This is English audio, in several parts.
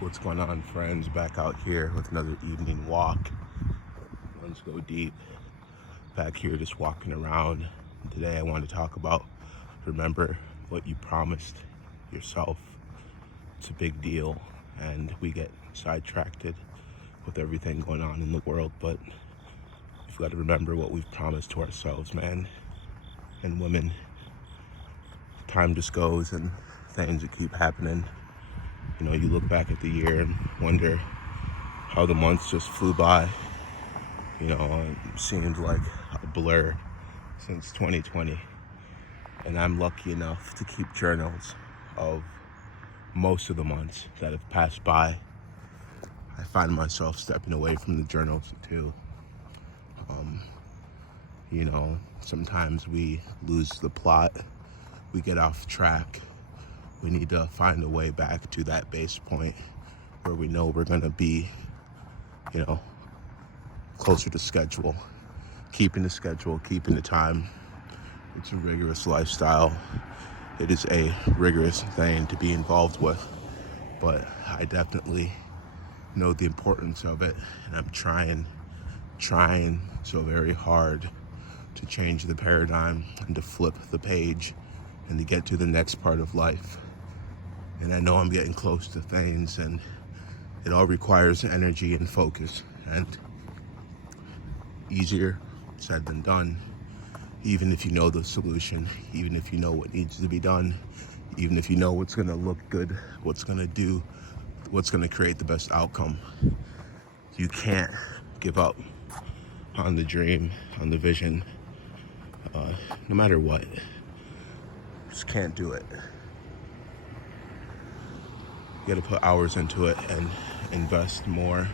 What's going on, friends? Back out here with another evening walk. Let's go deep. Back here just walking around. Today I want to talk about remember what you promised yourself. It's a big deal, and we get sidetracked with everything going on in the world, but we've got to remember what we've promised to ourselves, man and women. Time just goes and things that keep happening. You know, you look back at the year and wonder how the months just flew by. You know, it seemed like a blur since 2020. And I'm lucky enough to keep journals of most of the months that have passed by. I find myself stepping away from the journals too. You know, sometimes we lose the plot, we get off track. We need to find a way back to that base point where we know we're gonna be, you know, closer to schedule, keeping the schedule, keeping the time. It's a rigorous lifestyle. It is a rigorous thing to be involved with, but I definitely know the importance of it, and I'm trying so very hard to change the paradigm and to flip the page and to get to the next part of life. And I know I'm getting close to things, and it all requires energy and focus, and easier said than done. Even if you know the solution, even if you know what needs to be done, even if you know what's gonna look good, what's gonna create the best outcome, you can't give up on the dream, on the vision, no matter what. Just can't do it. You gotta put hours into it and invest more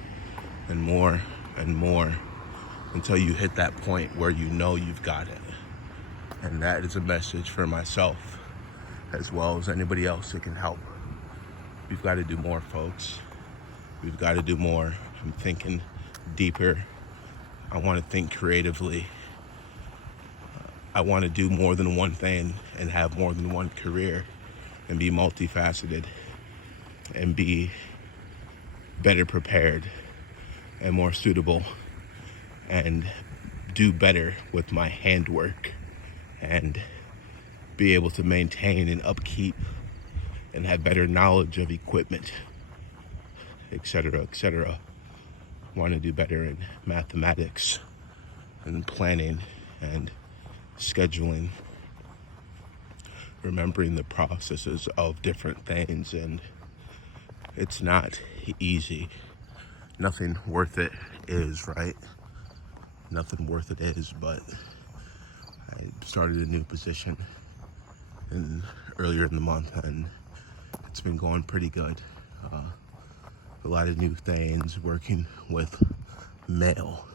and more and more until you hit that point where you know you've got it. And that is a message for myself as well as anybody else that can help. We've got to do more, folks. We've got to do more. I'm thinking deeper. I want to think creatively. I want to do more than one thing and have more than one career and be multifaceted and be better prepared and more suitable and do better with my handwork and be able to maintain and upkeep and have better knowledge of equipment, etc., etc. Want to do better in mathematics and planning and scheduling, remembering the processes of different things. And it's not easy. Nothing worth it is, right? Nothing worth it is, but I started a new position earlier in the month, and it's been going pretty good. A lot of new things, working with mail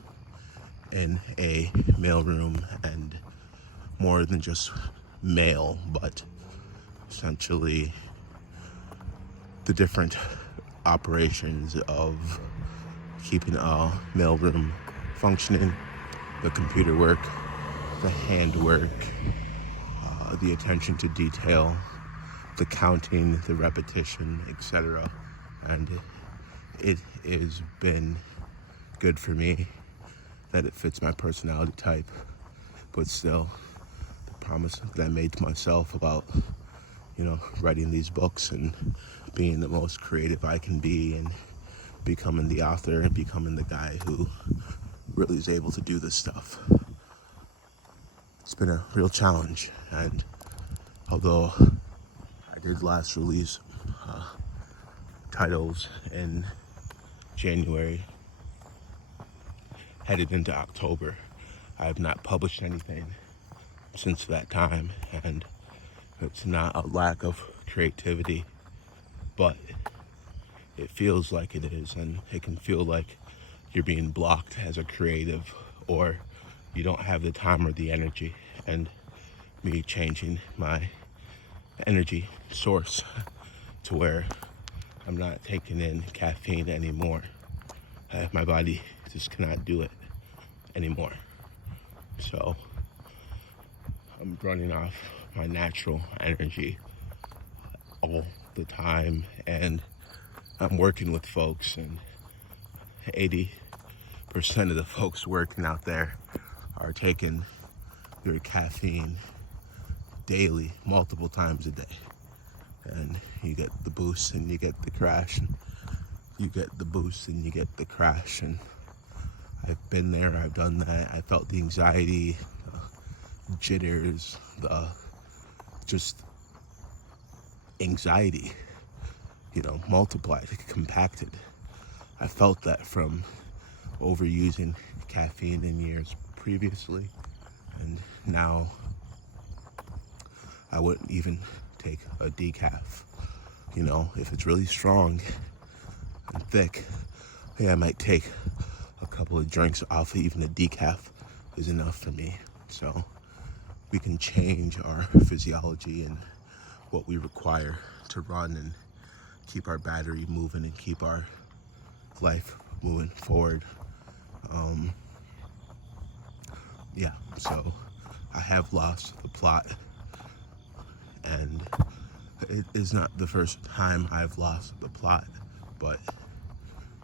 in a mailroom, and more than just mail, but essentially the different operations of keeping a mailroom functioning, the computer work, the handwork, the attention to detail, the counting, the repetition, etc. And it has been good for me that it fits my personality type, but still the promise that I made to myself about, you know, writing these books and being the most creative I can be and becoming the author and becoming the guy who really is able to do this stuff. It's been a real challenge, and although I did last release titles in January, headed into October, I have not published anything since that time, and it's not a lack of creativity, but it feels like it is, and it can feel like you're being blocked as a creative, or you don't have the time or the energy. And me changing my energy source to where I'm not taking in caffeine anymore. My body just cannot do it anymore. So I'm running off my natural energy all the time, and I'm working with folks, and 80% of the folks working out there are taking your caffeine daily, multiple times a day. And you get the boost and you get the crash. And you get the boost and you get the crash. And I've been there, I've done that. I felt the anxiety, the jitters, the just anxiety, multiplied, compacted. I felt that from overusing caffeine in years previously, and now I wouldn't even take a decaf. If it's really strong and thick, I might take a couple of drinks off. Even a decaf is enough for me. So we can change our physiology and what we require to run and keep our battery moving and keep our life moving forward. So I have lost the plot, and it is not the first time I've lost the plot, but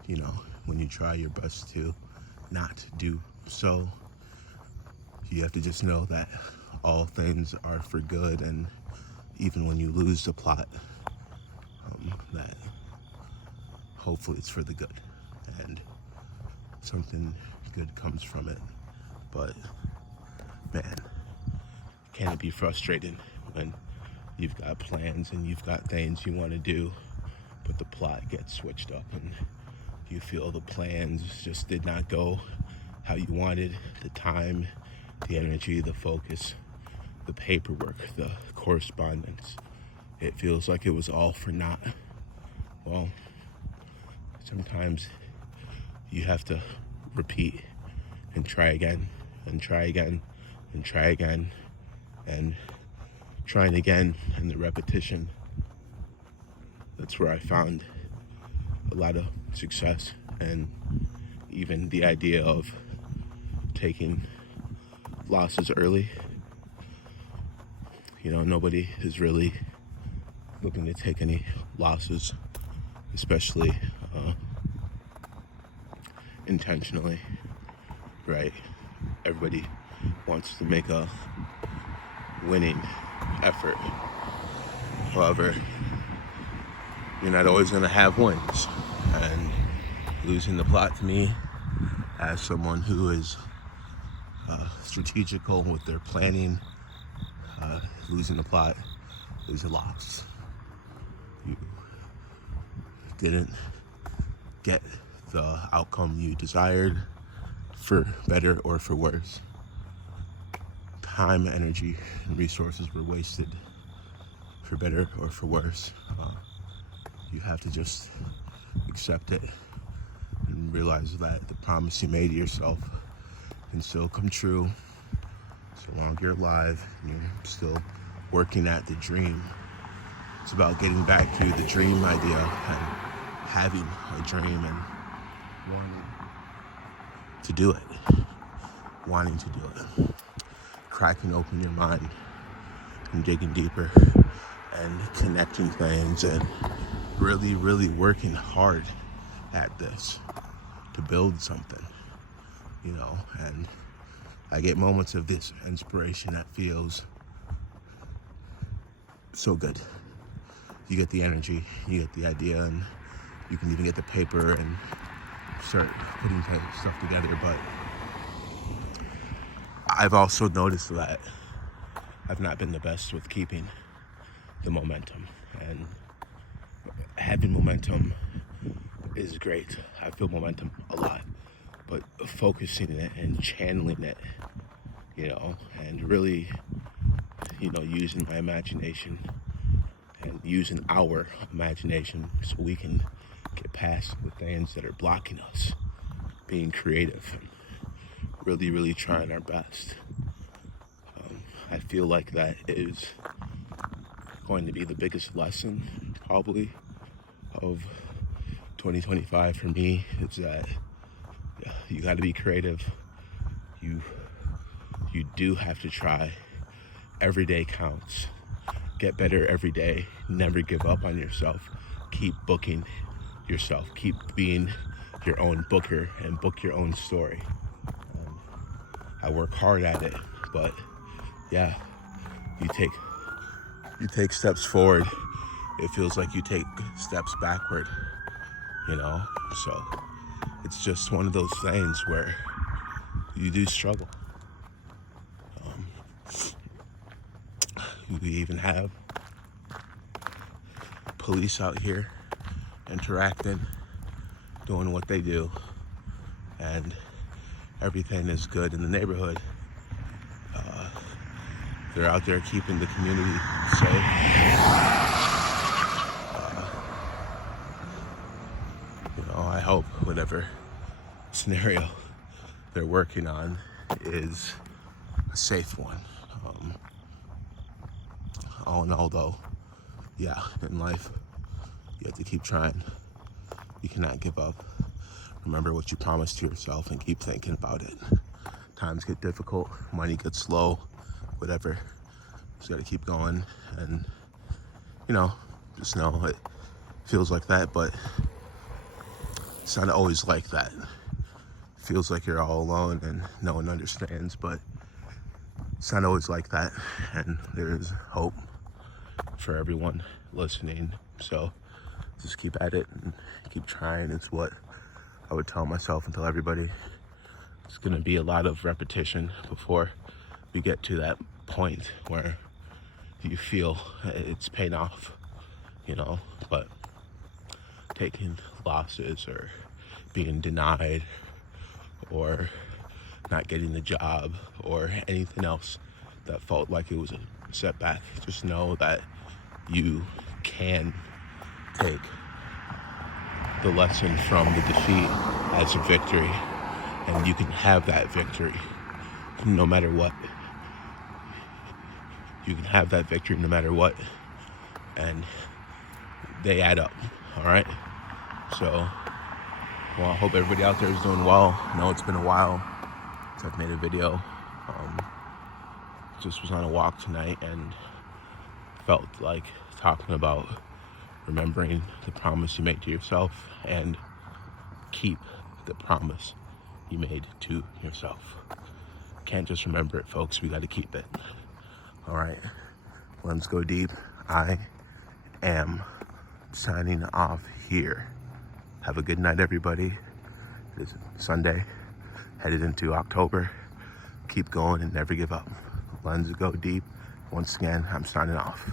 when you try your best to not do so, you have to just know that all things are for good, and even when you lose the plot, that hopefully it's for the good and something good comes from it. But man, can it be frustrating when you've got plans and you've got things you want to do, but the plot gets switched up and you feel the plans just did not go how you wanted, the time, the energy, the focus, the paperwork, the correspondence. It feels like it was all for naught. Well, sometimes you have to repeat and try again and try again and try again and trying again, and the repetition. That's where I found a lot of success, and even the idea of taking losses early. Nobody is really looking to take any losses, especially intentionally, right? Everybody wants to make a winning effort. However, you're not always going to have wins, and losing the plot to me, as someone who is strategical with their planning, losing the plot is a loss. You didn't get the outcome you desired, for better or for worse. Time, energy, and resources were wasted, for better or for worse. You have to just accept it and realize that the promise you made to yourself can still come true so long you're alive and you're still working at the dream. It's about getting back to the dream idea and having a dream and wanting to do it. Cracking open your mind and digging deeper and connecting things and really, really working hard at this to build something, and I get moments of this inspiration that feels so good. You get the energy, you get the idea, and you can even get the paper and start putting stuff together. But I've also noticed that I've not been the best with keeping the momentum, and having momentum is great. I feel momentum a lot, but focusing it and channeling it, and really, using my imagination and using our imagination so we can get past the things that are blocking us, being creative and really, really trying our best. I feel like that is going to be the biggest lesson probably of 2025 for me, is that you got to be creative. You do have to try. Every day counts. Get better every day. Never give up on yourself. Keep booking. yourself. Keep being your own booker and book your own story. I work hard at it, but yeah, you take steps forward, it feels like you take steps backward, you know? So it's just one of those things where you do struggle. You even have police out here interacting, doing what they do, and everything is good in the neighborhood. They're out there keeping the community safe. I hope whatever scenario they're working on is a safe one. All in all, though, yeah, in life, you have to keep trying. You cannot give up. Remember what you promised to yourself and keep thinking about it. Times get difficult, money gets low, whatever. Just gotta keep going, and just know it feels like that, but it's not always like that. It feels like you're all alone and no one understands, but it's not always like that, and there's hope for everyone listening. So just keep at it and keep trying. It's what I would tell myself and tell everybody. It's gonna be a lot of repetition before we get to that point where you feel it's paying off, but taking losses or being denied or not getting the job or anything else that felt like it was a setback, just know that you can take the lesson from the defeat as a victory, and you can have that victory no matter what. You can have that victory no matter what, and they add up, all right? So, I hope everybody out there is doing well. I know it's been a while since I've made a video. Just was on a walk tonight and felt like talking about remembering the promise you made to yourself and keep the promise you made to yourself. Can't just remember it, folks. We got to keep it. All right, let's go deep. I am signing off here. Have a good night, everybody. It is Sunday, headed into October. Keep going and never give up. Let's go deep. Once again, I'm signing off.